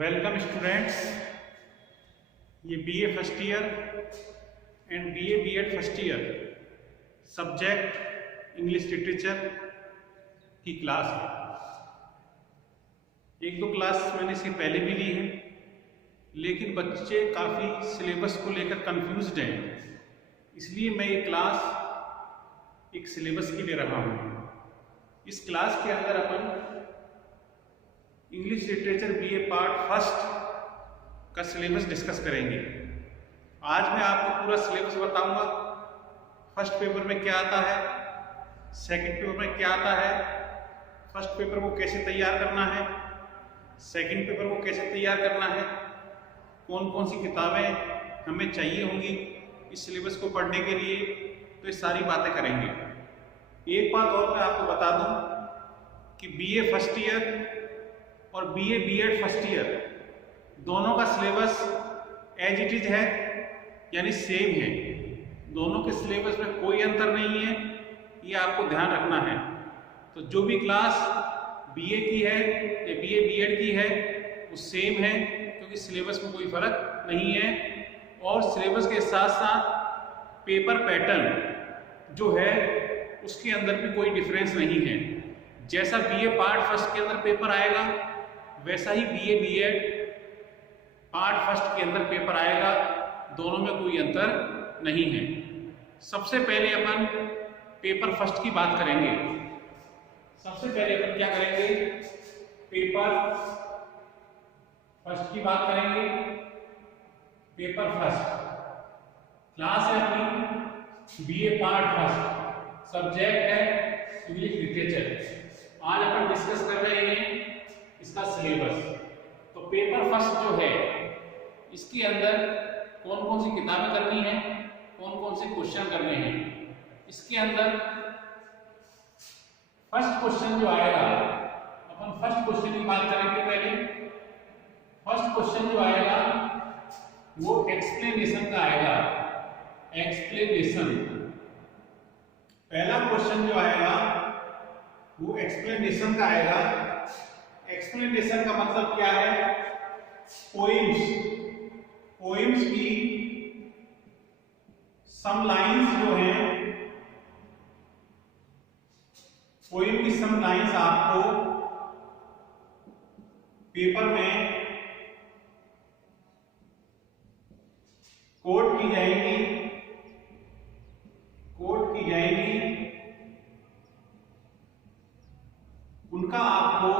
Welcome students. ये BA first year and BA BEd first year subject English literature की class है। एक दो क्लास मैंने इसके पहले भी ली है, लेकिन बच्चे काफ़ी सिलेबस को लेकर कंफ्यूज्ड हैं, इसलिए मैं ये क्लास एक सिलेबस की ले रहा हूँ। इस क्लास के अंदर अपन English literature BA part first का सिलेबस डिस्कस करेंगे। आज मैं आपको पूरा सिलेबस बताऊंगा। फर्स्ट पेपर में क्या आता है, सेकंड पेपर में क्या आता है, फर्स्ट पेपर को कैसे तैयार करना है, सेकंड पेपर को कैसे तैयार करना है, कौन कौन सी किताबें हमें चाहिए होंगी इस सिलेबस को पढ़ने के लिए, तो ये सारी बातें करेंगे। एक बात और मैं आपको बता दूं कि बीए फर्स्ट ईयर और बीए बीएड फर्स्ट ईयर दोनों का सिलेबस एज इट इज है, यानी सेम है। दोनों के सिलेबस में कोई अंतर नहीं है, ये आपको ध्यान रखना है। तो जो भी क्लास बीए की है या बीए बीएड की है वो सेम है, क्योंकि सिलेबस में कोई फर्क नहीं है। और सिलेबस के साथ साथ पेपर पैटर्न जो है उसके अंदर भी कोई डिफरेंस नहीं है। जैसा बीए पार्ट फर्स्ट के अंदर पेपर आएगा वैसा ही बीए बीएड पार्ट फर्स्ट के अंदर पेपर आएगा, दोनों में कोई अंतर नहीं है। सबसे पहले अपन पेपर फर्स्ट की बात करेंगे। सबसे पहले अपन क्या करेंगे, पेपर फर्स्ट की बात करेंगे। पेपर फर्स्ट क्लास है अपनी बीए पार्ट फर्स्ट, सब्जेक्ट है इंग्लिश लिटरेचर। आज अपन डिस्कस कर रहे हैं इसका सिलेबस। तो पेपर फर्स्ट जो है इसके अंदर कौन कौन सी किताबें करनी है, कौन कौन से क्वेश्चन करने हैं। इसके अंदर फर्स्ट क्वेश्चन जो आएगा, अपन फर्स्ट क्वेश्चन की बात करेंगे पहले। फर्स्ट क्वेश्चन जो आएगा वो एक्सप्लेनेशन का आएगा, एक्सप्लेनेशन। पहला क्वेश्चन जो आएगा वो एक्सप्लेनेशन का आएगा। एक्सप्लेनेशन का मतलब क्या है, पोइम्स, पोइम्स की सम लाइंस जो हैं, पोइम की सम लाइंस आपको पेपर में कोट की जाएंगी, कोट की जाएंगी। उनका आपको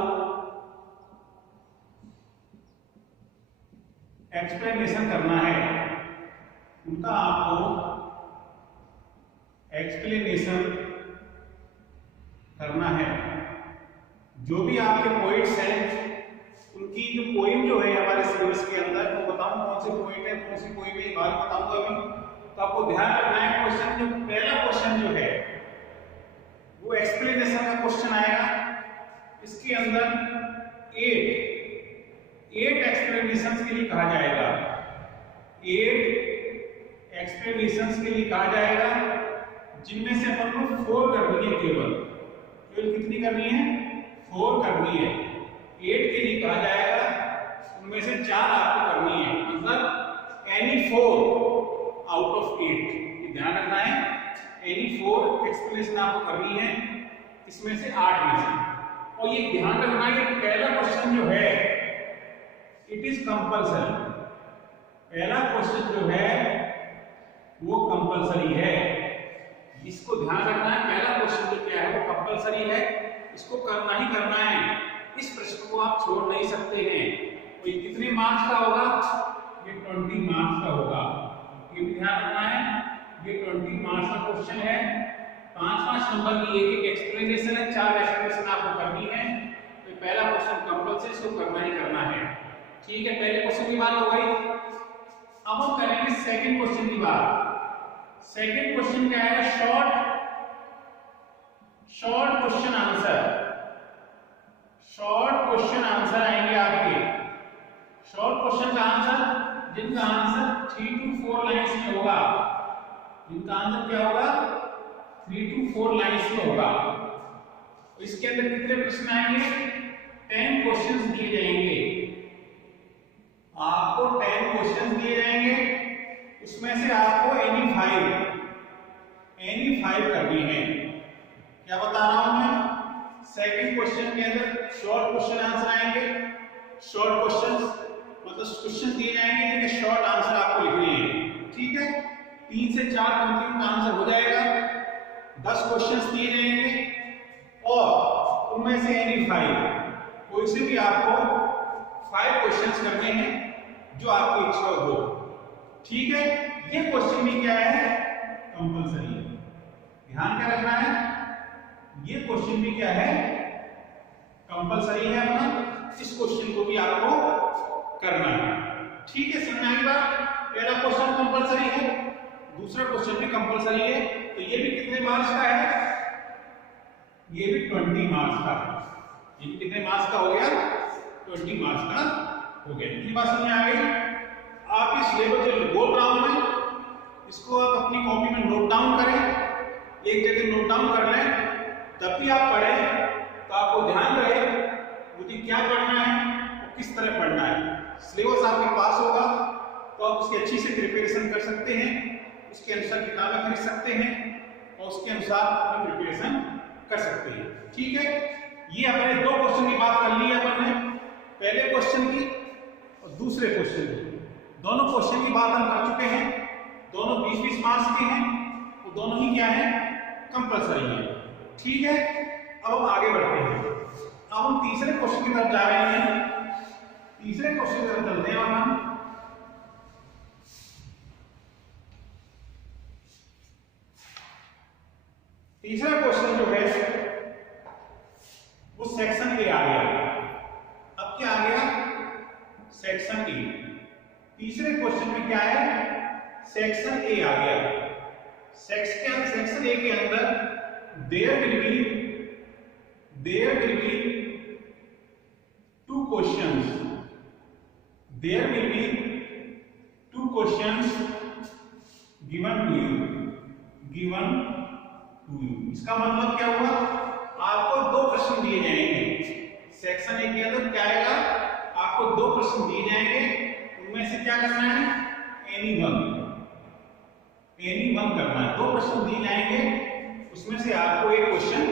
एक्सप्लेनेशन करना है, उनका आपको एक्सप्लेनेशन करना है। जो भी आपके पोइट्स हैं उनकी जो पोइम जो है हमारे सिलेबस के अंदर, तो बताऊं कौन से पोइट है, कौन सी पोइम है, बात बताऊंगा अभी। तो आपको ध्यान रखना है, क्वेश्चन जो पहला क्वेश्चन जो है वो एक्सप्लेनेशन का क्वेश्चन आएगा। इसके अंदर 8 एक्सप्लेनेशंस के लिए कहा जाएगा, 8 एक्सप्लेनेशंस के लिए कहा जाएगा, जिनमें से अपन को 4 करनी है। केवल कितनी करनी है, 4 करनी है। 8 के लिए कहा जाएगा, उनमें से 4 आपको करनी है, मतलब एनी 4 आउट ऑफ 8। ये ध्यान रखना है, एनी 4 एक्सप्लेनेशन आपको करनी है, इसमें से 8 में से। और ये ध्यान रखना है कि पहला क्वेश्चन जो है इट इज कंपल्सरी। पहला क्वेश्चन जो है वो कंपल्सरी है, इसको ध्यान रखना है। पहला क्वेश्चन जो क्या है वो कंपल्सरी है, इसको करना ही करना है। इस प्रश्न को आप छोड़ नहीं सकते हैं। तो ये कितने मार्क्स का होगा, ये 20 मार्क्स का होगा। ये भी ध्यान रखना है, ये 20 मार्क्स का क्वेश्चन है। 5-5 नंबर की एक एक्सप्लेनेशन है, 4 एक्सप्लेनेशन आपको करनी है। तो पहला क्वेश्चन कंपल्सरी, इसको करना ही करना है। ठीक है, पहले क्वेश्चन की बात हो गई। अब हम करेंगे सेकंड क्वेश्चन की बात। सेकंड क्वेश्चन क्या है, short question answer. Short question answer आएंगे आपके। शॉर्ट क्वेश्चन का आंसर जिनका आंसर 3 to 4 लाइंस में होगा, जिनका आंसर क्या होगा, 3 to 4 लाइंस में होगा। इसके अंदर कितने प्रश्न आएंगे, 10 क्वेश्चंस दिए जाएंगे। क्वेश्चन दिए जाएंगे, उसमें से आपको एनी फाइव करनी है। क्या बता रहा हूं मैं? सेकंड क्वेश्चन के अंदर शॉर्ट क्वेश्चन आंसर आएंगे। शॉर्ट क्वेश्चन मतलब क्वेश्चन दिए जाएंगे जिनके शॉर्ट आंसर आपको लिखने हैं, ठीक है। 3 से 4 पंक्तियों का आंसर हो जाएगा। 10 क्वेश्चंस दिए जाएंगे और उनमें से एनी 5 कोई से भी आपको 5 क्वेश्चंस करने हैं जो आपकी इच्छा हो, ठीक है। ये क्वेश्चन भी क्या है? कंपलसरी है। ध्यान क्या रखना है? ये क्वेश्चन भी क्या है? कंपलसरी है अपना। इस क्वेश्चन को भी आपको करना है, ठीक है। समझ आई बात? पहला क्वेश्चन कंपलसरी है, दूसरा क्वेश्चन भी कंपलसरी है। तो ये भी कितने मार्क्स का है? ये भी 20 मार्क्स का है। ये भी कितने मार्क्स का हो गया? 20 मार्क्स का हो गया। इतनी बात समझ आ गई? आप इस सिलेबस जो बोल रहा हूं मैं, इसको आप अपनी कॉपी में नोट डाउन करें, एक जगह नोट डाउन कर लें, तब भी आप पढ़ें तो आपको ध्यान रहे मुझे क्या पढ़ना है और किस तरह पढ़ना है। सिलेबस आपके पास होगा तो आप उसकी अच्छी से प्रिपरेशन कर सकते हैं, उसके अनुसार किताबें खरीद सकते हैं और उसके अनुसार अपनी प्रिपरेशन कर सकते हैं, ठीक है। ये अपने 2 क्वेश्चन की बात कर ली है अपन ने, पहले क्वेश्चन की और दूसरे क्वेश्चन की। दोनों क्वेश्चन की बात हम कर चुके हैं, दोनों 20-20 मार्क्स के हैं और दोनों ही क्या है? कंपलसरी है, ठीक है। अब हम आगे बढ़ते हैं। अब हम तीसरे क्वेश्चन की तरफ जा रहे हैं। तीसरे क्वेश्चन की तरफ चलते हैं और हम तीसरा क्वेश्चन जो है वो सेक्शन ए आ गया। अब क्या आ गया? Section A. तीसरे क्वेश्चन में क्या है? सेक्शन ए आ गया। सेक्शन ए के अंदर there will be 2 questions. There will be 2 questions given to you. इसका मतलब क्या हुआ? आपको 2 प्रश्न दिए जाएंगे। सेक्शन ए के अंदर क्या आएगा? आपको 2 प्रश्न दिए जाएंगे, उनमें से क्या करना है? एनी वन करना है। 2 प्रश्न दिए जाएंगे, उसमें से आपको एक क्वेश्चन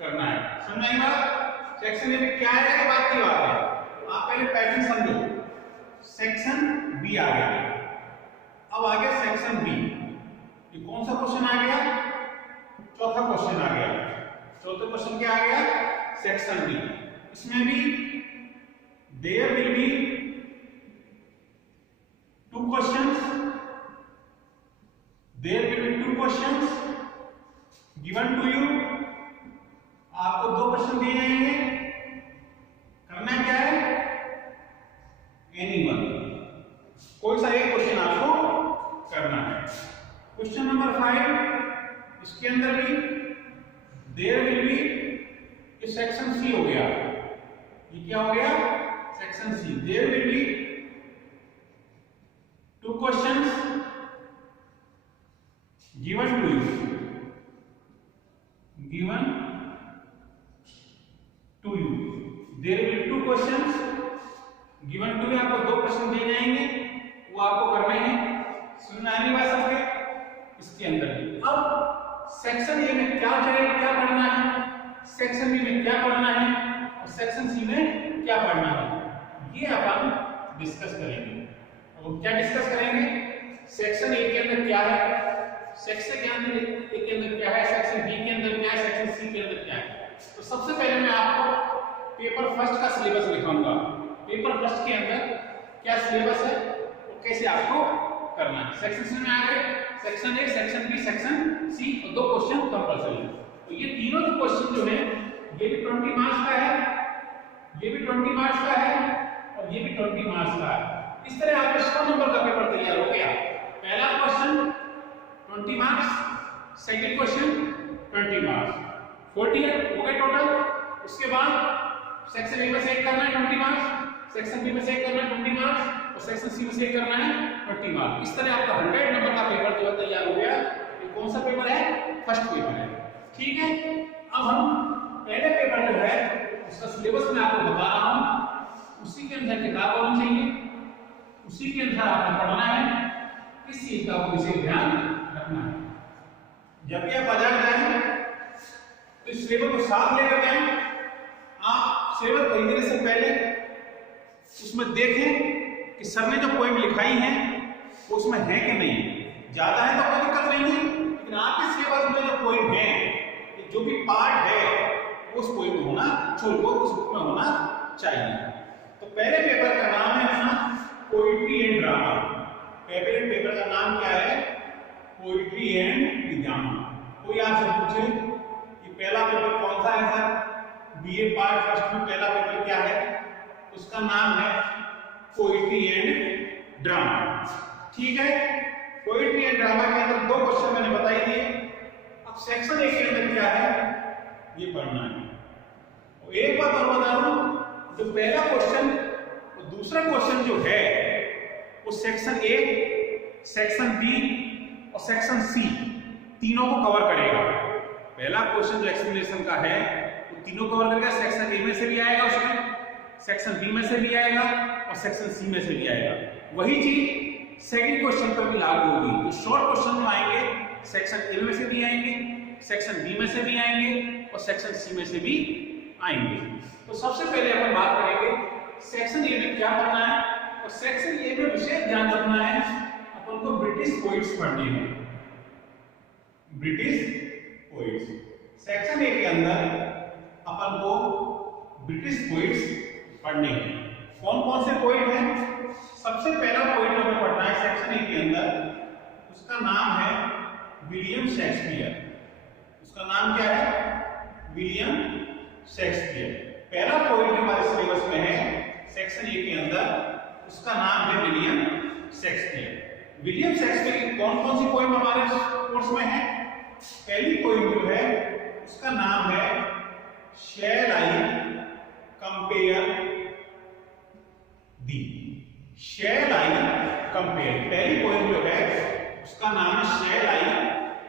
करना है। समझ आई बात? सेक्शन ए में क्या है? बात की बात है, आप पहले पैटर्न समझो। सेक्शन बी आ गया। अब आ गया सेक्शन बी। ये कौन सा क्वेश्चन आ गया? चौथा क्वेश्चन आ गया। चौथा क्वेश्चन क्या आ गया? Section B. इसमें भी there will be 2 questions. There will be 2 questions given to you. आपको 2 प्रश्न दिए जाएंगे, करना क्या है? एनी वन, कोई सा एक क्वेश्चन आपको करना है। क्वेश्चन नंबर 5, इसके अंदर भी देयर विल बी, ये सेक्शन सी हो गया। ये क्या हो गया? Section C. There will be 2 questions given to you. There will be 2 questions given to you. आपको 2 प्रश्न दिए जाएंगे, वो आपको करने हैं। सुनना है बात सबके? इसके अंदर अब सेक्शन ए में क्या पढ़ना है, सेक्शन बी में क्या पढ़ना है और सेक्शन सी में क्या पढ़ना है, ये अपन डिस्कस करेंगे। अब क्या डिस्कस करेंगे? सेक्शन ए के अंदर क्या है, सेक्शन के अंदर क्या है, सेक्शन बी के अंदर क्या है, सेक्शन सी के अंदर क्या है। तो सबसे पहले मैं आपको पेपर फर्स्ट का सिलेबस लिखाऊंगा। पेपर फर्स्ट के अंदर क्या सिलेबस है और कैसे आपको करना है। सेक्शन सी में आ गए section A, section B, section C और 2 क्वेश्चन कंपलसरी। तो ये तीनों जो क्वेश्चन जो है ये भी 20 मार्क्स का है, ये भी 20 मार्क्स का है और ये भी 20 मार्क्स का है। इस तरह आपका 100 नंबर का पेपर तैयार हो गया। पहला question 20 marks, second question 20 marks, 40 हो गए टोटल। उसके बाद सेक्शन ए में से एक करना है 20 मार्क्स, सेक्शन बी में से एक करना है 20 मार्क्स और सेक्शन सी में से एक करना है 20 मार्क्स। इस तरह आपका 100 नंबर का पेपर जो है तैयार हो गया। ये कौन सा पेपर है? फर्स्ट पेपर है, ठीक है। अब हम पहले पेपर जो है उसका सिलेबस मैं आपको बता रहा हूं, उसी के अंदर किताब होनी चाहिए, उसी के अंदर आपको पढ़ना चीज का आपको विशेष ध्यान रखना है। जब भी आप बाजार जाएं तो इस सिलेबस को साथ लेकर जाएं। आप सिलेबस खरीदने से पहले उसमें देखें कि सर ने जो पॉइंट लिखाई हैं वो उसमें है कि नहीं। ज्यादा है तो कोई दिक्कत नहीं है, लेकिन आपके सिलेबस में जो पॉइंट है, जो भी पार्ट है, उस पॉइंट में होना, छोड़ को उस बुक में होना चाहिए। तो पहले पेपर का नाम है अपना पोइट्री एंड ड्रामा। पहले पेपर का नाम क्या है? Poetry and drama. कोई आपसे पूछे कि पहला पेपर कौन सा है सर, बीए पार्ट फर्स्ट में पहला पेपर क्या है, उसका नाम है पोइट्री एंड ड्रामा। ठीक है, पोइट्री एंड ड्रामा के अंदर 2 क्वेश्चन मैंने बता ही दिए। अब सेक्शन 1 के अंदर क्या है ये पढ़ना है। और एक बात और बता दूं, जो पहला क्वेश्चन और दूसरा क्वेश्चन जो है वो सेक्शन ए, सेक्शन बी और सेक्शन सी तीनों को कवर करेगा। पहला क्वेश्चन जो एक्सप्लेनेशन का है वो तीनों कवर करेगा। सेक्शन ए में से भी आएगा, उसमें सेक्शन बी में से भी आएगा और सेक्शन सी में से भी आएगा। वही चीज सेकंड क्वेश्चन पर भी लागू होगी। तो शॉर्ट क्वेश्चन में आएंगे, सेक्शन ए में से भी आएंगे, सेक्शन बी में से भी आएंगे और सेक्शन सी में से भी आएंगे। तो सबसे पहले अपन बात करेंगे सेक्शन ए में क्या पढ़ना है। और सेक्शन ए में विशेष ध्यान रखना है, अपन को ब्रिटिश पोइट्स पढ़ने हैं। ब्रिटिश पोइट्स सेक्शन ए के अंदर अपन को ब्रिटिश पोइट्स पढ़ने हैं। कौन कौन से पोइट हैं? सबसे पहला पोइट हमें पढ़ना है सेक्शन ए के अंदर, उसका नाम है विलियम शेक्सपियर। उसका नाम क्या है? William Shakespeare. पहला पोइट हमारे सिलेबस में है सेक्शन ए के अंदर, उसका नाम है विलियम शेक्सपियर। विलियम शेक्सपियर की कौन कौन सी पोइम हमारे कोर्स में है? पहली पोइम जो है उसका नाम है shall I compare thee. Shall I compare, पहली पोइम जो है उसका नाम है shall I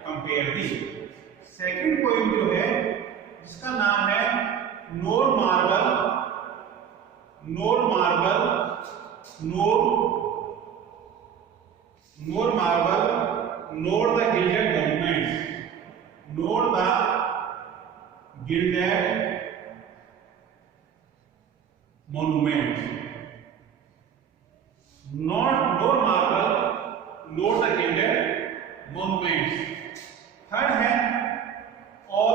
compare thee. Second poem जो है जिसका नाम है nor marble, nor marble, nor marble, nor the gilded monuments, nor the gilded monuments, nor marble, nor the gilded monuments. Third है और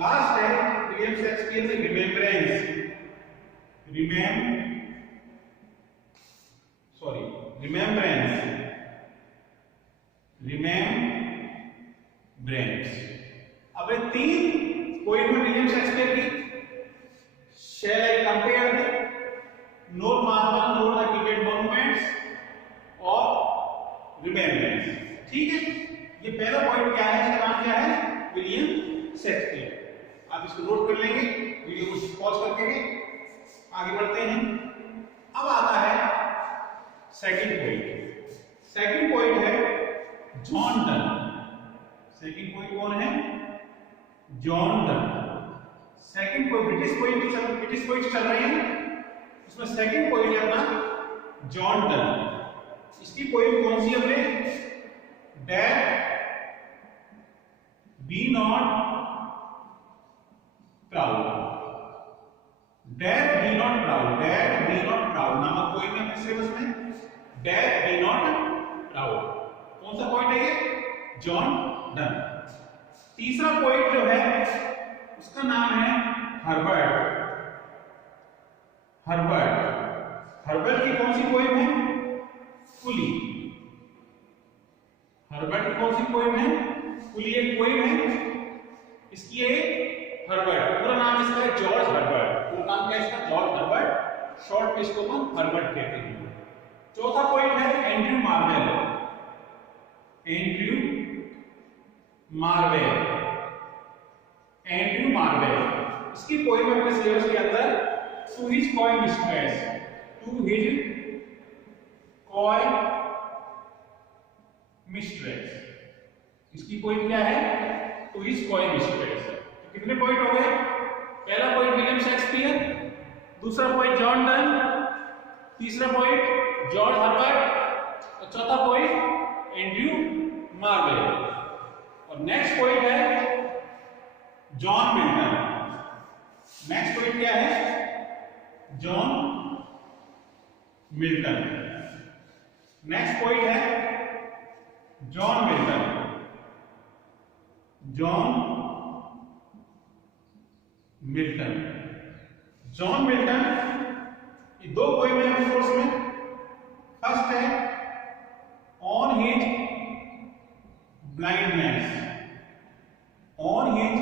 लास्ट है विलियम शेक्सपियर की रिमेम्बरेंस, रिमेम्बरेंस। अब ये 3 पोइम में विलियम शेक्सपियर की, shall I compare the, NOR marble, nor the gilded monuments और remembrance. ठीक है, ये पहला पॉइंट क्या है, इसका नाम क्या है? William Shakespeare. आप इसको नोट कर लेंगे, वीडियो को पॉज करके आगे बढ़ते हैं। अब आता है सेकंड पॉइंट। सेकंड पॉइंट है जॉन डन। सेकंड पॉइंट कौन है? John Donne. Second point British poet चल रहे हैं, उसमें सेकंड पॉइंट है अपना जॉन डन। इसकी पोइम कौन सी है? Death B not proud, death B not proud, death B not proud नामक पोइम है अपने सिलेबस में। डेथ बी नॉट प्राउड, कौन सा पॉइंट है ये? John Donne. तीसरा पॉइंट जो है उसका नाम है हर्बर्ट। हर्बर्ट की कौन सी पोइम है? फुली। हर्बर्ट की कौन सी पोइम है? फुली एक पोइम है, इसकी एक हर्बर्ट, पूरा नाम इसका है जॉर्ज हर्बर्ट। पूरा नाम क्या है इसका? जॉर्ज हर्बर्ट, शॉर्ट में इसको हम हर्बर्ट कहते हैं। चौथा पॉइंट है Andrew Marvell. Andrew Marvell, Andrew Marvell, इसकी पोइम अपने सिलेबस के अंदर to his coy mistress, to his coy mistress. इसकी पोइम क्या है? To his coy mistress. तो कितने पॉइंट हो गए? पहला पॉइंट विलियम शेक्सपियर, दूसरा पॉइंट जॉन डन, तीसरा पॉइंट जॉर्ज हर्बर्ट और चौथा पॉइंट एंड्रयू मार्वेल। और नेक्स्ट पॉइंट है जॉन मिल्टन। नेक्स्ट पॉइंट क्या है? John Milton. नेक्स्ट पॉइंट है John Milton. John Milton. John Milton, ये दो पोएम है कोर्स में। फर्स्ट है on his blindness. On his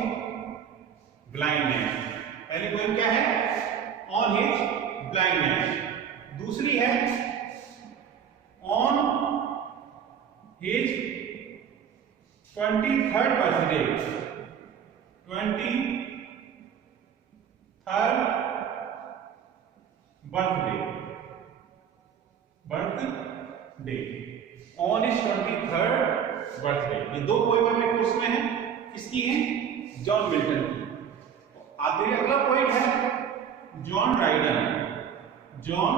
blindness, पहली पोएम क्या है? On his blindness. दूसरी है on his 23rd birthday. 23rd birthday on is 23rd birthday. ये दो पोएम अपने कोर्स में है। किसकी है? जॉन मिल्टन की। आगे अगला पॉइंट है जॉन ड्राइडन। जॉन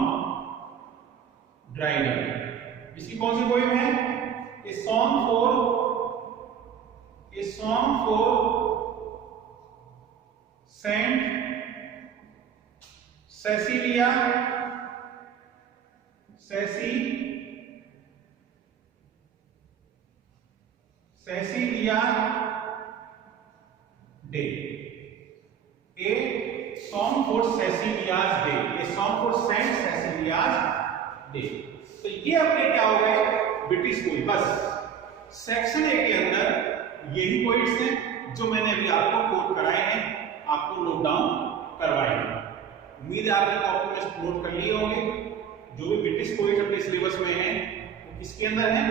ड्राइडन, इसकी कौन सी पोएम है? A song for Saint Cecilia day. A song for Cecilia's day. A song for Saint Cecilia's day. तो ये अपने क्या हो गए? British poet. बस सेक्शन ए के अंदर यही पॉइंट्स हैं जो मैंने अभी आपको कोट कराए हैं, आपको नोट डाउन करवाए हैं। उम्मीद है आपने कॉपी में नोट कर लिए होंगे। जो भी ब्रिटिश पोइट अपने सिलेबस में है वो किसके अंदर है?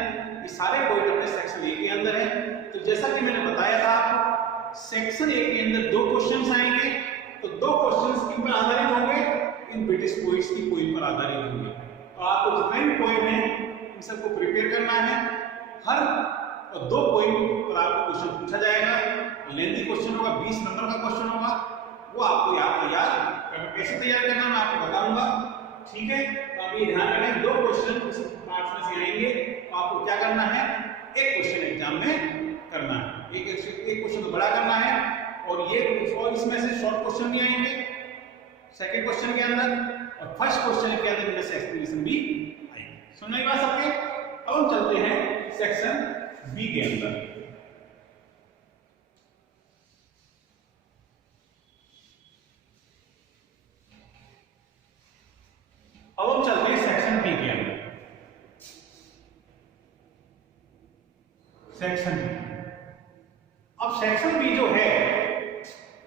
ये सारे पोइट अपने सेक्शन ए के अंदर है। तो जैसा कि मैंने बताया था आपको, सेक्शन ए के अंदर दो क्वेश्चंस आएंगे। तो दो क्वेश्चंस किन पर आधारित होंगे? इन ब्रिटिश पोइट्स की पोइम पर आधारित होंगे। तो आपको जितने भी पोइम है इन सबको प्रिपेयर करना है। हर दो पोइम पर आपको क्वेश्चन पूछा जाएगा। लेंथी क्वेश्चन होगा, 20 नंबर का क्वेश्चन होगा। वो आपको याद तैयार करना, कैसे तैयार करना मैं आपको बताऊंगा। ठीक है, तो आप ये ध्यान रखें, दो क्वेश्चन इस पार्ट में से आएंगे। तो आपको क्या करना है? एक क्वेश्चन एग्जाम में करना है। एक क्वेश्चन तो बड़ा करना है और ये इसमें से शॉर्ट क्वेश्चन भी आएंगे सेकंड क्वेश्चन के अंदर, और फर्स्ट क्वेश्चन के अंदर इनमें से एक्सप्लेनेशन भी आएंगे। सुनने की बात सबके। अब हम चलते हैं सेक्शन बी के अंदर। अब हम चलते हैं सेक्शन बी के अंदर। सेक्शन बी, अब सेक्शन बी जो है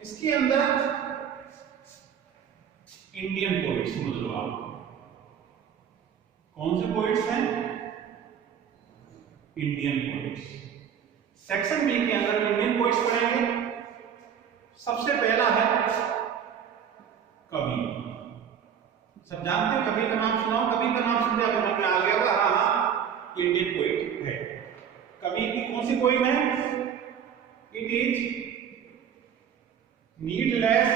इसके अंदर इंडियन पोइट्स, समझ लो आप कौन से पोइट्स हैं? Indian poets. सेक्शन बी के अंदर इंडियन पोइट्स पढ़ेंगे। सबसे पहला है कवि। सब जानते हैं कवि का नाम सुनाओ। कवि का नाम सुनते आपको मन में आ गया होगा, हाँ इंडियन पोइट है। कवि की कौन सी पोइम है? It is needless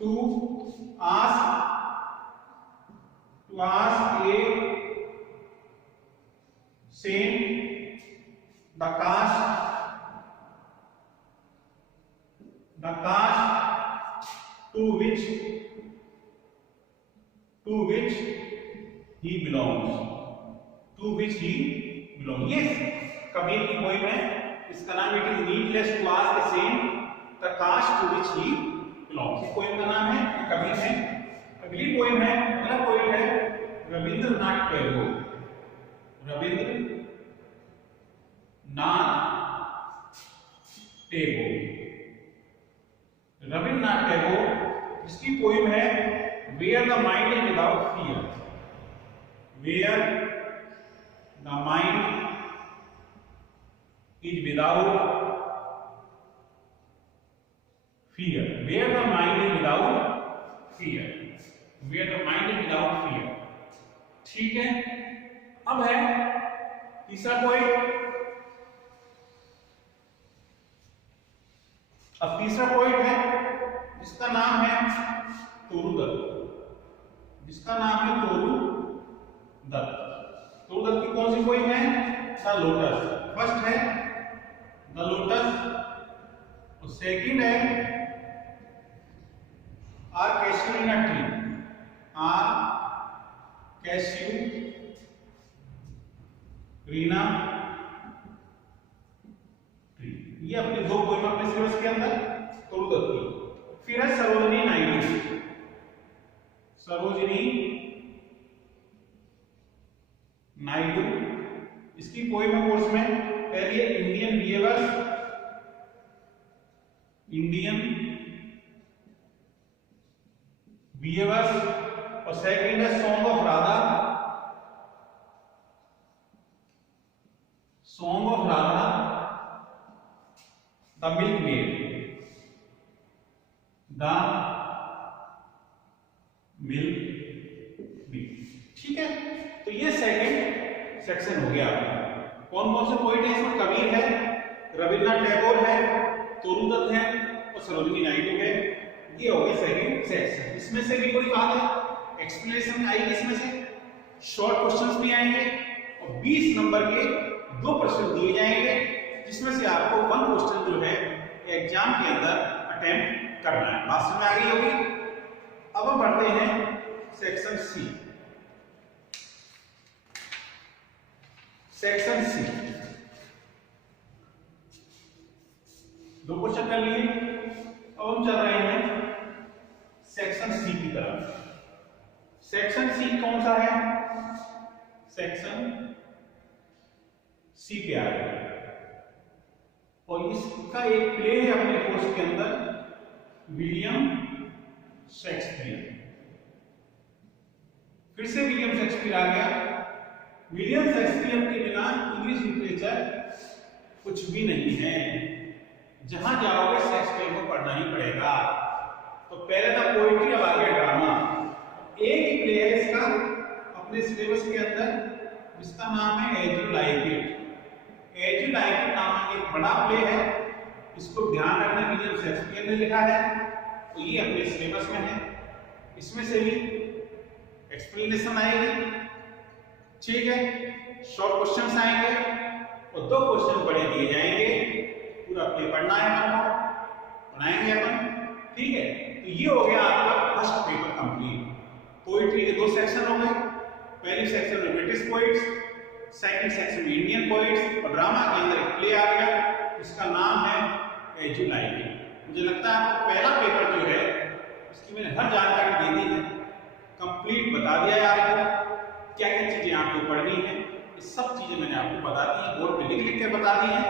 to ask a saint the caste to which he belongs। ये कबीर की पोइम है। इसका नाम it is needless to ask a saint the caste to which he belongs. ये पोइम का नाम है, ये कबीर है। अगली पोइम है, अगला पोइम है रविंद्रनाथ टैगोर। रविंद्रनाथ टैगोर, इसकी पोइम है where the mind is without fear. Where the mind is without fear। where the mind is without fear। where the mind is without fear। ठीक है, अब है तीसरा पॉइंट। अब तीसरा पॉइंट है जिसका नाम है तोरू दत्त। जिसका नाम है तोरू दत्त। तरुदत्त की कौन सी पोइम है? The lotus. फर्स्ट है द लोटस और सेकंड है आर कैस्यूरिना ट्री। आर कैस्यूरिना ट्री, ये अपनी दो पोइम अपने सिलेबस के अंदर तरुदत्त की। फिर है सरोजिनी नायडू। सरोजिनी नायडू, इसकी पोइम है कोर्स में। पहली है इंडियन बिहेवियर्स, इंडियन बिहेवियर्स और सेकंड है song of Radha, song of Radha the milk made, the milk made. ठीक है, तो ये सेकंड सेक्शन हो गया। कौन कौन से पोइट है इसमें? कबीर है, रविन्द्रनाथ टैगोर है, तरुदत्त है और सरोजिनी नायडू है। ये हो गया सेकंड सेक्शन। इसमें से भी कोई बात है एक्सप्लेनेशन आएगी, इसमें से शॉर्ट क्वेश्चंस भी आएंगे और 20 नंबर के 2 प्रश्न दिए जाएंगे, जिसमें से आपको 1 क्वेश्चन जो है एग्जाम के अंदर अटेम्प्ट करना है। बात समझ आ गई होगी। अब हम बढ़ते हैं section C. Section C 2 question कर लिए। अब हम चल रहे हैं सेक्शन सी की तरफ। सेक्शन सी कौन सा है? सेक्शन सी पे आ गया और इसका एक प्ले है अपने कोर्स के अंदर, विलियम शेक्सपियर। फिर से विलियम शेक्सपियर आ गया। विलियम शेक्सपियर के बिना इंग्लिश लिटरेचर कुछ भी नहीं है। जहां जाओगे शेक्सपियर को पढ़ना ही पड़ेगा। तो पहले था पोएट्री, अब आ गया ड्रामा। एक ही प्ले है इसका अपने सिलेबस के अंदर, जिसका नाम है as you like it. As you like it नामक एक बड़ा प्ले है, इसको ध्यान रखना, विलियम शेक्सपियर ने लिखा है, तो ये अपने सिलेबस में है। इसमें से भी एक्सप्लेनेशन आएगी, ठीक है, शॉर्ट क्वेश्चंस आएंगे और 2 क्वेश्चन बड़े दिए जाएंगे। पूरा प्ले पढ़ना है आपको, पढ़ाएंगे अपन, ठीक है। तो ये हो गया आपका फर्स्ट पेपर कंप्लीट। पोइट्री के 2 सेक्शन हो गए। पहली सेक्शन में ब्रिटिश पोइट्स, सेकंड सेक्शन में इंडियन पोइट्स और ड्रामा के अंदर एक प्ले आ गया, इसका नाम है एज यू लाइक इट। मुझे लगता है आपको पहला पेपर जो है इसकी मैंने हर जानकारी दे दी है, कंप्लीट बता दिया है आपको क्या क्या चीजें आपको पढ़नी है। ये सब चीजें मैंने आपको बता दी है, बोर्ड पे लिख लिख के बता दी है।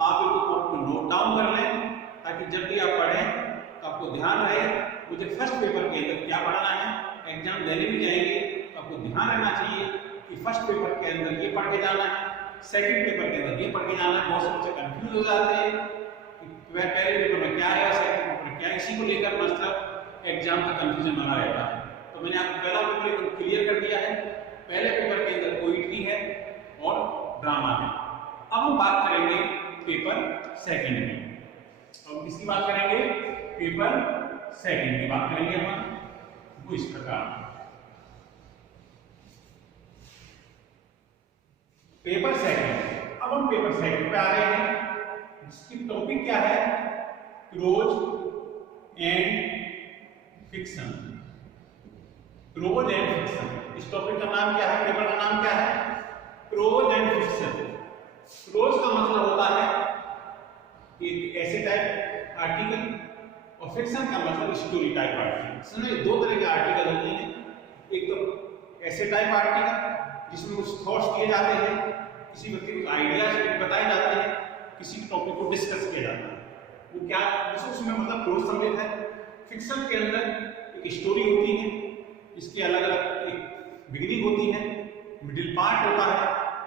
आप इनको कॉपी में नोट डाउन कर लें ताकि जब भी आप पढ़ें तो आपको ध्यान रहे मुझे फर्स्ट पेपर के अंदर क्या पढ़ना है। एग्जाम देने भी जाएंगे तो आपको ध्यान रहना चाहिए कि फर्स्ट पेपर के अंदर ये पढ़ के जाना है, सेकंड पेपर के अंदर ये पढ़ के जाना है। बहुत से बच्चे कंफ्यूज हो जाते हैं कि पहले पेपर में क्या है, सेकंड पेपर में क्या है, इसी को लेकर मतलब एग्जाम का कंफ्यूजन बना रहता है। तो मैंने आपको पहला पेपर क्लियर कर दिया है। पहले पेपर के अंदर पोइट्री है और ड्रामा है। अब हम बात करेंगे पेपर सेकंड में। अब किसकी बात करेंगे? पेपर सेकंड की बात करेंगे हम। वो इस प्रकार पेपर सेकंड। अब हम पेपर सेकंड पे आ रहे हैं, जिसकी टॉपिक क्या है? Prose and fiction. Prose and fiction, इस टॉपिक का नाम क्या है? पेपर का नाम क्या है? Prose and fiction. प्रोज का मतलब होता है एक ऐसे टाइप आर्टिकल और फिक्शन का मतलब स्टोरी टाइप आर्टिकल। समझे, 2 तरह के आर्टिकल होते हैं। एक तो ऐसे टाइप आर्टिकल जिसमें कुछ थॉट्स दिए जाते हैं, किसी व्यक्ति को आइडियाज बताए जाते हैं, किसी टॉपिक को डिस्कस किया जाता है, वो क्या उसमें मतलब प्रोज सम्मिलित है। फिक्शन के अंदर एक स्टोरी होती है, इसके अलग अलग एक बिगिनिंग होती है, मिडिल पार्ट होता है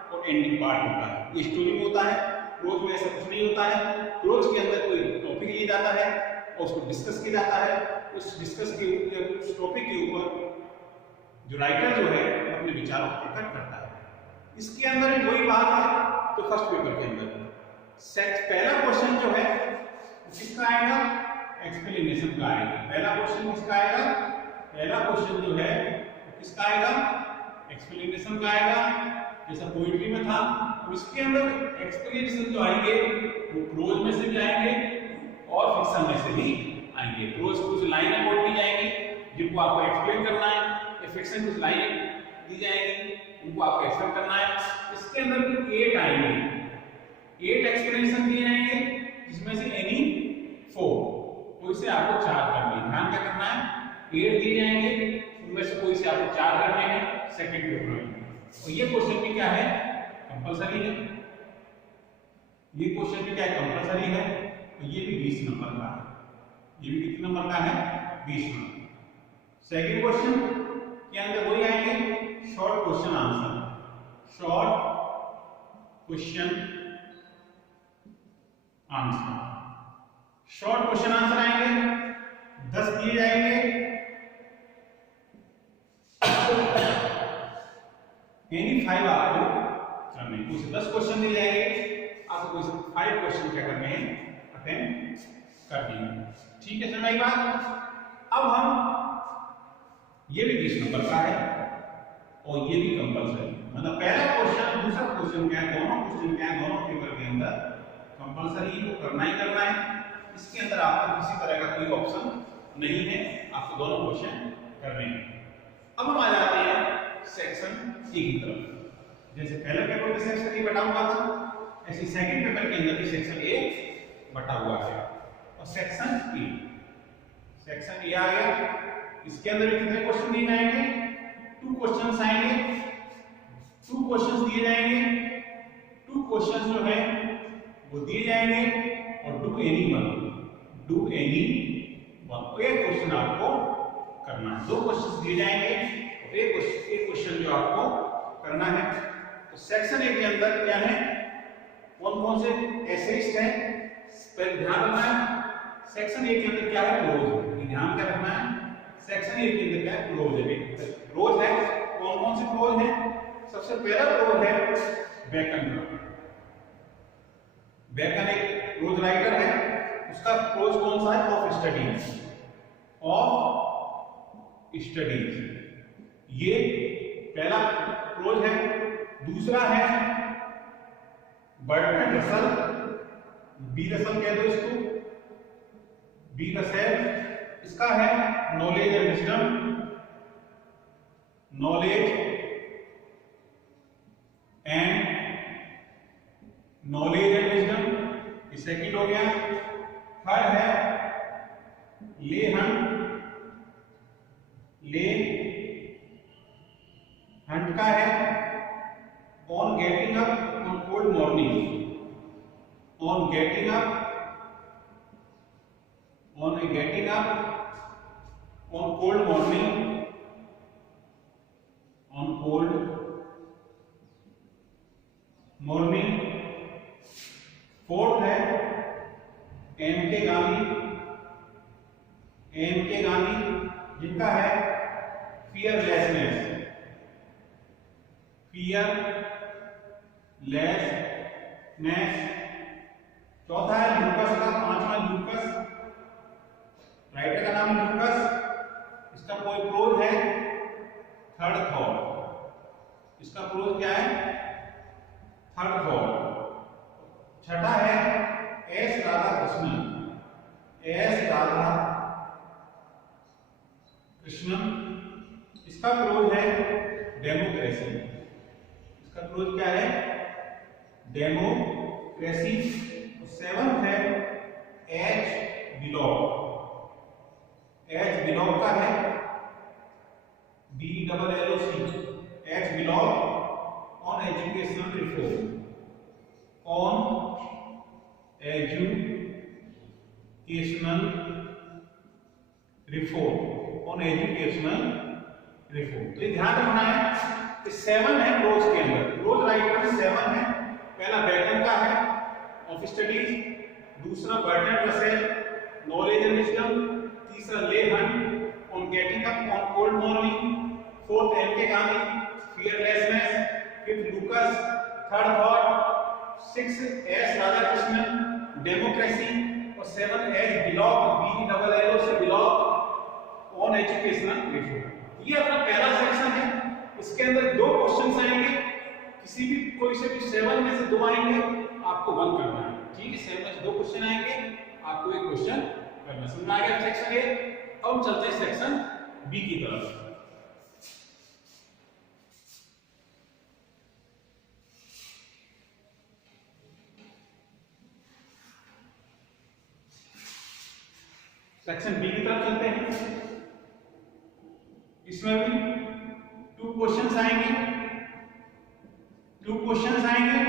और एंडिंग पार्ट होता है। ये स्टोरी में होता है, प्रोज में ऐसा कुछ नहीं होता है। प्रोज के अंदर कोई टॉपिक लिया जाता है और उसको डिस्कस किया जाता है। उस डिस्कस के उस टॉपिक के ऊपर जो राइटर जो है अपने विचारों को प्रकट करता है। इसके अंदर वही बात है। तो फर्स्ट पेपर के अंदर पहला क्वेश्चन जो है किसका आएगा? एक्सप्लेनेशन का आएगा। पहला क्वेश्चन किसका आएगा? पहला क्वेश्चन जो है किसका आएगा? एक्सप्लेनेशन का आएगा जैसा पोइट्री में था, और इसके अंदर एक्सप्लेनेशन जो आएंगे वो प्रोज में से भी आएंगे और फिक्शन में से भी आएंगे। प्रोज कुछ लाइनें बोल दी जाएंगी जिनको आपको एक्सप्लेन करना है, या फिक्शन कुछ लाइनें दी जाएंगी उनको आपको एक्सप्लेन करना है। इसके अंदर भी 8 आएंगे, 8 एक्सप्लेनेशन दिए जाएंगे जिसमें से एनी 4, कोई से आपको 4 करनी है। ध्यान क्या करना है, 8 दिए जाएंगे उनमें से कोई से आपको 4 करने हैं सेकंड पेपर में। और ये क्वेश्चन भी क्या है, कंपलसरी है। ये क्वेश्चन भी क्या है, कंपलसरी है। तो ये भी 20 नंबर का है। ये भी कितने नंबर का है, 20 नंबर। सेकंड क्वेश्चन के अंदर वही आएंगे short question answer, short question answer. Short question answer आएंगे, 10 दिए जाएंगे। एनी 5 आपको करने, कुछ 10 क्वेश्चन दिए जाएंगे, आपको कोई 5 क्वेश्चन क्या करने हैं, अटेम्प्ट करनी है। ठीक है, समझ आई बात। अब हम ये भी 20 नंबर का है और ये भी कंपलसरी, मतलब पहला क्वेश्चन दूसरा क्वेश्चन क्या है, दोनों क्वेश्चन क्या है, दोनों पेपर के अंदर कंपलसरी को करना ही करना है। इसके अंदर आपका किसी तरह का कोई ऑप्शन नहीं है, आपको दोनों क्वेश्चन करने हैं। अब हम आ जाते हैं सेक्शन ए की तरफ। जैसे पहले पेपर में सेक्शन ए बटा हुआ था, ऐसे सेकंड पेपर के अंदर भी सेक्शन ए बटा हुआ है। और सेक्शन ए आ गया, इसके अंदर भी कितने क्वेश्चन दिए जाएंगे, 2 क्वेश्चंस आएंगे, 2 क्वेश्चंस दिए जाएंगे। 2 क्वेश्चंस जो है वो दिए जाएंगे और डू एनी वन। एक क्वेश्चन आपको करना है, 2 क्वेश्चंस दिए जाएंगे और एक क्वेश्चन जो आपको करना है। तो सेक्शन ए के अंदर क्या है, कौन कौन से एसेइस्ट हैं, पर ध्यान रखना है। सेक्शन ए के अंदर क्या है, प्रोज। ध्यान क्या रखना है, सेक्शन ए के अंदर क्या है, प्रोज है। प्रोज है, कौन कौन से प्रोज है, सबसे पहला प्रोज है बेकन का। बेकन एक प्रोज राइटर है, उसका प्रोज कौन सा है, ऑफ स्टडीज। ये पहला प्रोज है। दूसरा है बर्ट्रैंड रसल, बी रसल कह दो इसको, बी रसल। इसका है knowledge and wisdom, knowledge and wisdom, ये सेकंड हो गया। थर्ड है ले हंट का है on getting up on cold morning, on getting up on cold morning, on cold morning. Fourth है एम के गांधी जिनका है फियरलेसनेस। चौथा है लूकस का, 5वां लूकस, राइटर का नाम है लूकस। इसका कोई प्रोज है थर्ड थॉट, इसका प्रोज क्या है, थर्ड थॉट। छठा है एस राधाकृष्णन, इसका प्रोज है डेमोक्रेसी। इसका प्रोज क्या है, डेमोक्रेसी। 7th है एच बिलॉग का है BLLOC, H belong on educational reform, तो ये ध्यान रखना है कि 7 है प्रोज के अंदर, प्रोज राइटर में 7 है। पहला बेकन का है ऑफ स्टडीज, दूसरा Bertrand Russell knowledge and wisdom, तीसरा Leigh Hunt on getting up on cold morning, fourth M K Gandhi fearlessness, fifth Lucas third thought, 6 S Radhakrishnan democracy, और 7 एस बिलॉग BLLO से Bilog on educational reform. ये अपना पहला section है। इसके अंदर 2 2 आएंगे, आपको 1 करना है। ठीक है, 7 में से 2 क्वेश्चन आएंगे, आपको 1 क्वेश्चन करना। समझ में आ गया सेक्शन ए। अब हम चलते हैं सेक्शन बी की तरफ। सेक्शन बी की तरफ चलते हैं। इसमें भी 2 क्वेश्चंस आएंगे, 2 क्वेश्चंस आएंगे,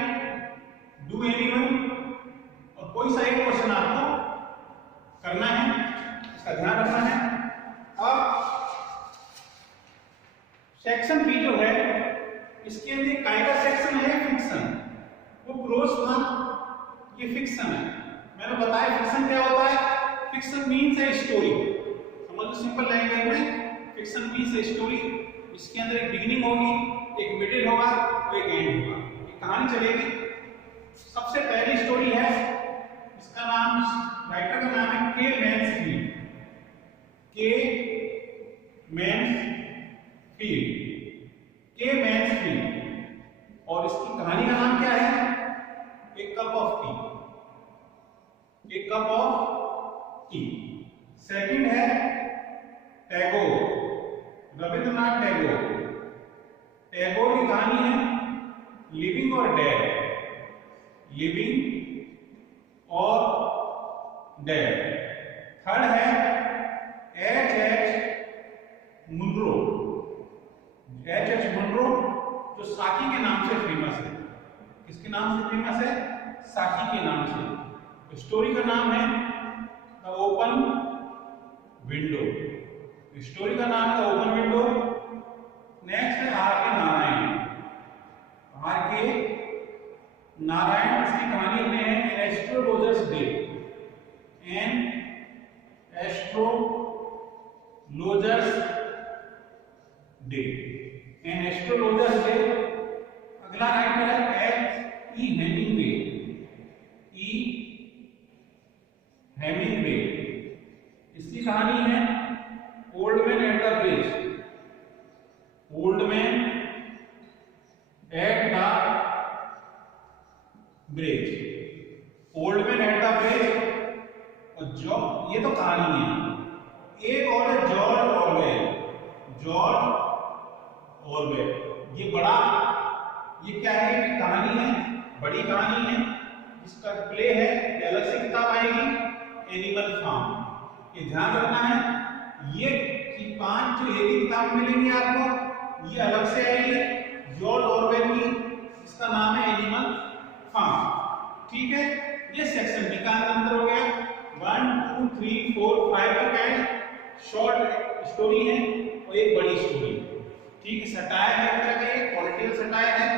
डू एनीवन, और कोई सा एक क्वेश्चन आपको करना है, इसका ध्यान रखना है। अब सेक्शन बी जो है, इसके अंदर कायदा सेक्शन है फिक्शन, वो प्रोज था, ये फिक्शन है। मैंने बताया फिक्शन क्या होता है। फिक्शन मीन्स ए स्टोरी, समझ लो सिंपल लैंग्वेज में। फिक्शन मीन्स ए स्टोरी, इसके अंदर एक बिगिनिंग होगी, एक मिडिल होगा, एक एंड होगा, एक कहानी चलेगी। सबसे पहली स्टोरी है, इसका नाम, राइटर का नाम है के मैन्सफील्ड, के मैन्सफील्ड, के मैन्सफील्ड। और इसकी कहानी का नाम क्या है, एक कप ऑफ टी, एक कप ऑफ टी। सेकंड है टैगोर, रविंद्रनाथ टैगोर। टैगोर की कहानी है लिविंग और डेड, लिविंग और डेड। थर्ड है एच मुनरो, एच मुनरो, जो साकी के नाम से फेमस है। किसके नाम से फेमस है, साकी के नाम से। स्टोरी का नाम है द ओपन विंडो, स्टोरी का नाम है द ओपन विंडो। नेक्स्ट है R K Narayan, R K Narayan, इसकी कहानी में है an astrologer's day, an astrologer's day, an astrologer's day. अगला राइटर है H E Hemingway, E Hemingway. इसकी कहानी है old man at the bridge, old man at the bridge, old man at the bridge. और जो ये तो कहानी है। एक और है जॉर्ज ऑरवेल, जॉर्ज ऑरवेल। ये बड़ा, ये क्या है, ये कहानी है, बड़ी कहानी है, इसका प्ले है, ये अलग से किताब आएगी, एनिमल फार्म। ये ध्यान रखना है, ये 5 जो एक ही किताब में मिलेंगी आपको, ये अलग से आएगी, जॉर्ज ऑरवेल की, इसका नाम है एनिमल फार्म। ठीक है, ये सेक्शन बी का अंतर हो गया। 1 2 3 4 5 तक है, शॉर्ट स्टोरी है और एक बड़ी स्टोरी। ठीक है, सटायर है, तरह का ये पॉलिटिकल सटायर है,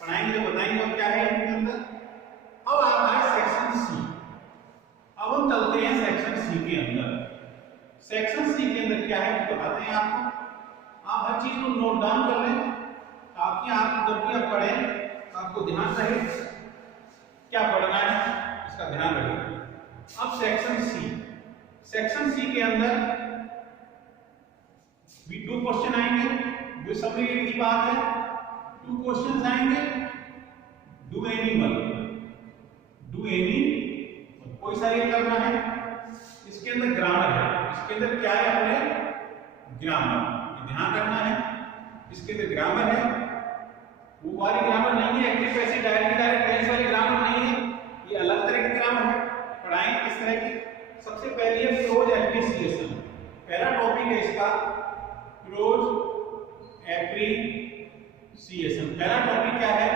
पढ़ाएंगे तो बताएंगे और क्या है इनके अंदर। अब आता है सेक्शन सी। अब हम चलते हैं सेक्शन सी के अंदर। सेक्शन सी के अंदर क्या है बताते हैं आपको। आप हर चीज को नोट डाउन कर लें ताकि आप जब भी आप पढ़ें आपको ध्यान रहे क्या पढ़ना है, इसका ध्यान रहे। अब सेक्शन सी, सेक्शन सी के अंदर भी 2 क्वेश्चन आएंगे, जो सब एक ही बात है। 2 क्वेश्चंस आएंगे, डू एनिमल, डू एनी, कोई सा ये करना है। इसके अंदर ग्रामर है, इसके अंदर क्या है, अपने ग्रामर ध्यान रखना है। इसके अंदर ग्रामर है, वो वाली ग्रामर नहीं है, एक्टिव पैसिव डायरेक्ट टेंस वाली ग्रामर नहीं है, ये अलग तरह की ग्रामर है। पढ़ाएंगे किस तरह की। सबसे पहली है क्लोज एप्रिसिएशन, पहला टॉपिक है इसका क्लोज एप्रिसिएशन। पहला टॉपिक क्या है,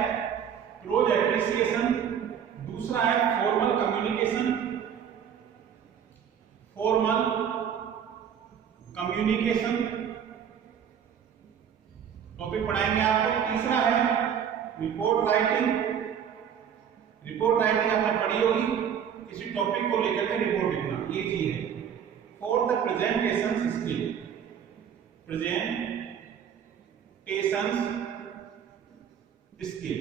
क्लोज एप्रिसिएशन। दूसरा है formal communication, formal communication topic पढ़ाएंगे आपको। तीसरा है रिपोर्ट राइटिंग, रिपोर्ट राइटिंग आपने पढ़ी होगी, किसी टॉपिक को लेकर के रिपोर्ट लिखना, ये चीज है। Fourth presentation skill, presentation skill,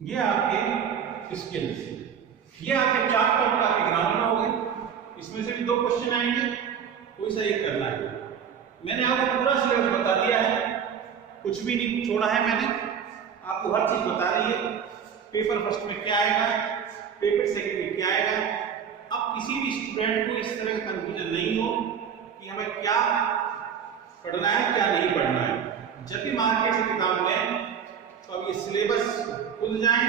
ये आपके स्किल्स, ये आपके 4 टॉपिक आपके ग्रामर में हो गए। इसमें से भी 2 क्वेश्चन आएंगे, कोई सा एक करना है। मैंने आपको पूरा सिलेबस बता दिया है, कुछ भी नहीं छोड़ा है मैंने, आपको हर चीज बता दी है। पेपर फर्स्ट में क्या आएगा, पेपर सेकंड में क्या आएगा। अब किसी भी स्टूडेंट को इस तरह का कंफ्यूजन नहीं हो कि हमें क्या पढ़ना है क्या नहीं पढ़ना है। जब भी मार्केट से किताब लें तो अब ये सिलेबस खुल जाए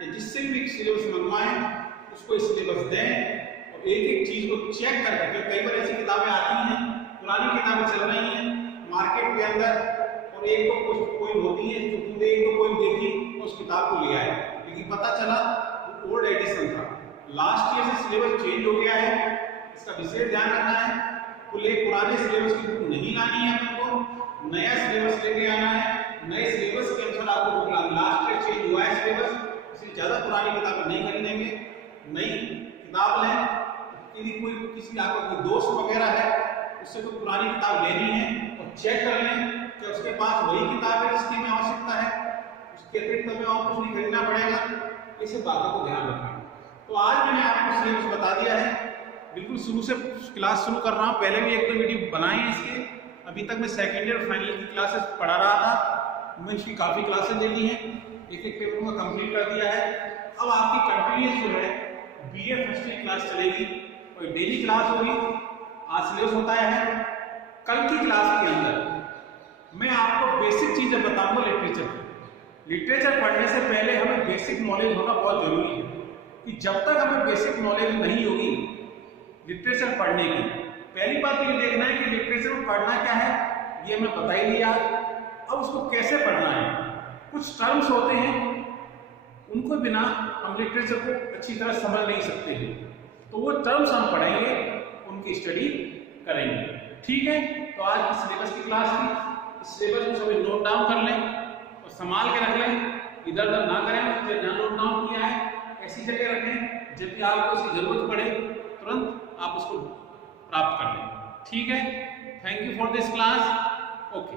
या जिससे भी सिलेबस मंगवाएं उसको सिलेबस दें और एक एक चीज को चेक करके, क्योंकि कई बार ऐसी किताबें आती हैं, पुरानी किताबें चल रही हैं मार्केट के अंदर और एक तो कुछ कोई होती है जो खुद एक तो कोई देखी उस किताब को ले आए, लेकिन पता चला वो ओल्ड एडिशन था। लास्ट ईयर से सिलेबस चेंज हो गया है, इसका विशेष ध्यान रखना है। पुराने सिलेबस की बुक नहीं लानी है, आपको नया सिलेबस लेके आना है। नए सिलेबस के अनुसार आपको बुक लानी। लास्ट ईयर चेंज हुआ है सिलेबस, इसलिए ज्यादा पुरानी किताबें नहीं खरीदेंगे, नई किताब लें। यदि कोई किसी आपका कोई दोस्त वगैरह है उससे कोई पुरानी किताब लेनी है और चेक कर लें कि उसके पास वही किताब है जिसकी हमें आवश्यकता है, उसके अतिरिक्त हमें और कुछ नहीं खरीदना पड़ेगा। इस बातों को ध्यान रखें। तो आज मैंने आपको सिलेबस बता दिया है, बिल्कुल शुरू से क्लास शुरू कर रहा हूँ। पहले भी एक दो वीडियो बनाए हैं इसके, अभी तक मैं सेकेंड ईयर फाइनल की क्लासेस पढ़ा रहा था, मैं इसकी काफ़ी क्लासेस दे दी हैं, एक एक पेपर में कंप्लीट कर दिया है। अब आपकी कंटिन्यूस जो है बीए फर्स्ट ईयर क्लास चलेगी और डेली क्लास होगी। आज सिलेबस होता है, कल की क्लास के अंदर मैं आपको बेसिक चीज़ें बताऊंगा लिटरेचर की। लिटरेचर पढ़ने से पहले हमें बेसिक नॉलेज होना बहुत जरूरी है, कि जब तक हमें बेसिक नॉलेज नहीं होगी लिटरेचर पढ़ने की, पहली बात ये देखना है कि लिटरेचर में पढ़ना क्या है, ये मैं बता ही दिया। अब उसको कैसे पढ़ना है, कुछ टर्म्स होते हैं उनको बिना हम लिटरेचर को अच्छी तरह समझ नहीं सकते हैं, तो वो टर्म्स हम पढ़ेंगे, उनकी स्टडी करेंगे। ठीक है, तो आज की सिलेबस की क्लास थी। इस सिलेबस को सभी नोट डाउन कर लें और संभाल के रख लें, इधर उधर ना करें। जहाँ नोट डाउन किया है ऐसी जगह रखें, जब भी आपको इसकी जरूरत पड़े तुरंत आप उसको प्राप्त कर लें। ठीक है, thank you for this class. Okay.